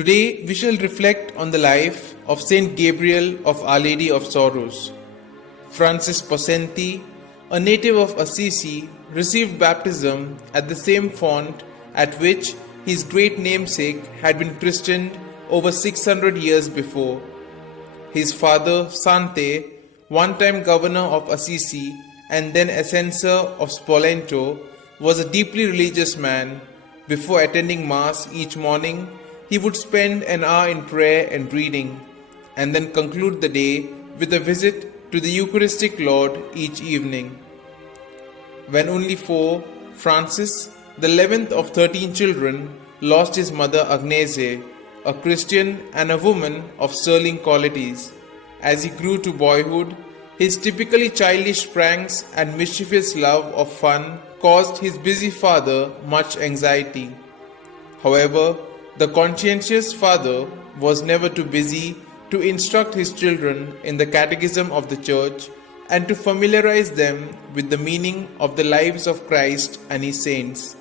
Today we shall reflect on the life of Saint Gabriel of Our Lady of Sorrows. Francis Possenti, a native of Assisi, received baptism at the same font at which his great namesake had been christened over 600 years before. His father, Sante, one-time governor of Assisi and then a censor of Spoleto, was a deeply religious man. Before attending Mass each morning, he would spend an hour in prayer and reading, and then conclude the day with a visit to the Eucharistic Lord each evening. When only 4, Francis, the 11th of 13 children, lost his mother Agnese, a Christian and a woman of sterling qualities. As he grew to boyhood, his typically childish pranks and mischievous love of fun caused his busy father much anxiety. However, the conscientious father was never too busy to instruct his children in the catechism of the Church and to familiarize them with the meaning of the lives of Christ and his saints.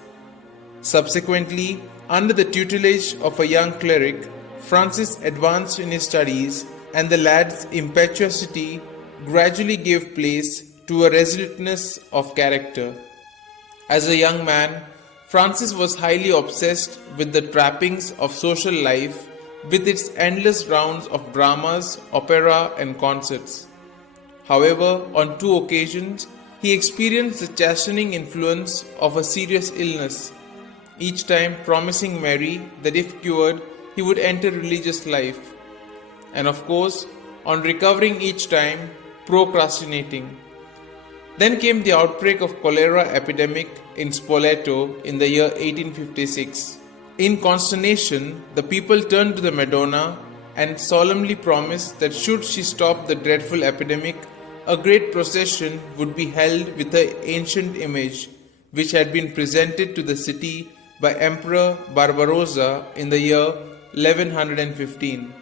Subsequently, under the tutelage of a young cleric, Francis advanced in his studies, and the lad's impetuosity gradually gave place to a resoluteness of character. As a young man, Francis was highly obsessed with the trappings of social life, with its endless rounds of dramas, opera, and concerts. However, on 2 occasions, he experienced the chastening influence of a serious illness, each time promising Mary that if cured, he would enter religious life, and of course, on recovering each time, procrastinating. Then came the outbreak of cholera epidemic in Spoleto in the year 1856. In consternation, the people turned to the Madonna and solemnly promised that should she stop the dreadful epidemic, a great procession would be held with her ancient image, which had been presented to the city by Emperor Barbarossa in the year 1115.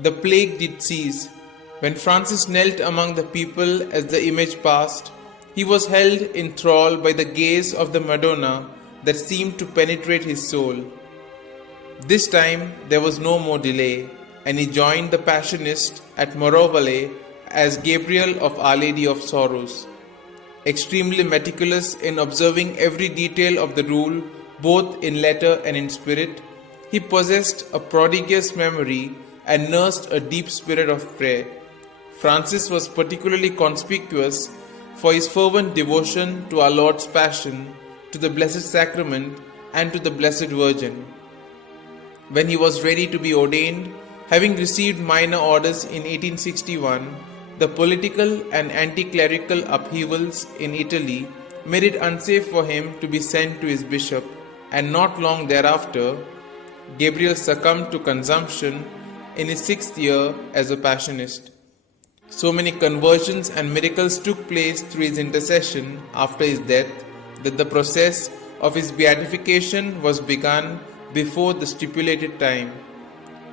The plague did cease. When Francis knelt among the people as the image passed, he was held in thrall by the gaze of the Madonna that seemed to penetrate his soul. This time there was no more delay, and he joined the Passionist at Morovale as Gabriel of Our Lady of Sorrows. Extremely meticulous in observing every detail of the rule, both in letter and in spirit, he possessed a prodigious memory and nursed a deep spirit of prayer. Francis was particularly conspicuous for his fervent devotion to our Lord's Passion, to the Blessed Sacrament, and to the Blessed Virgin. When he was ready to be ordained, having received minor orders in 1861, the political and anti-clerical upheavals in Italy made it unsafe for him to be sent to his bishop, and not long thereafter, Gabriel succumbed to consumption in his 6th year as a Passionist. So many conversions and miracles took place through his intercession after his death that the process of his beatification was begun before the stipulated time.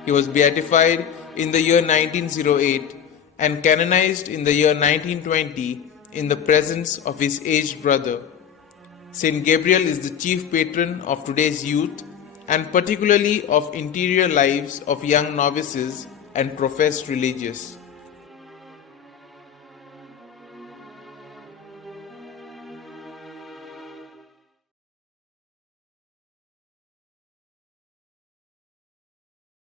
He was beatified in the year 1908 and canonized in the year 1920 in the presence of his aged brother. Saint Gabriel is the chief patron of today's youth and particularly of interior lives of young novices and professed religious.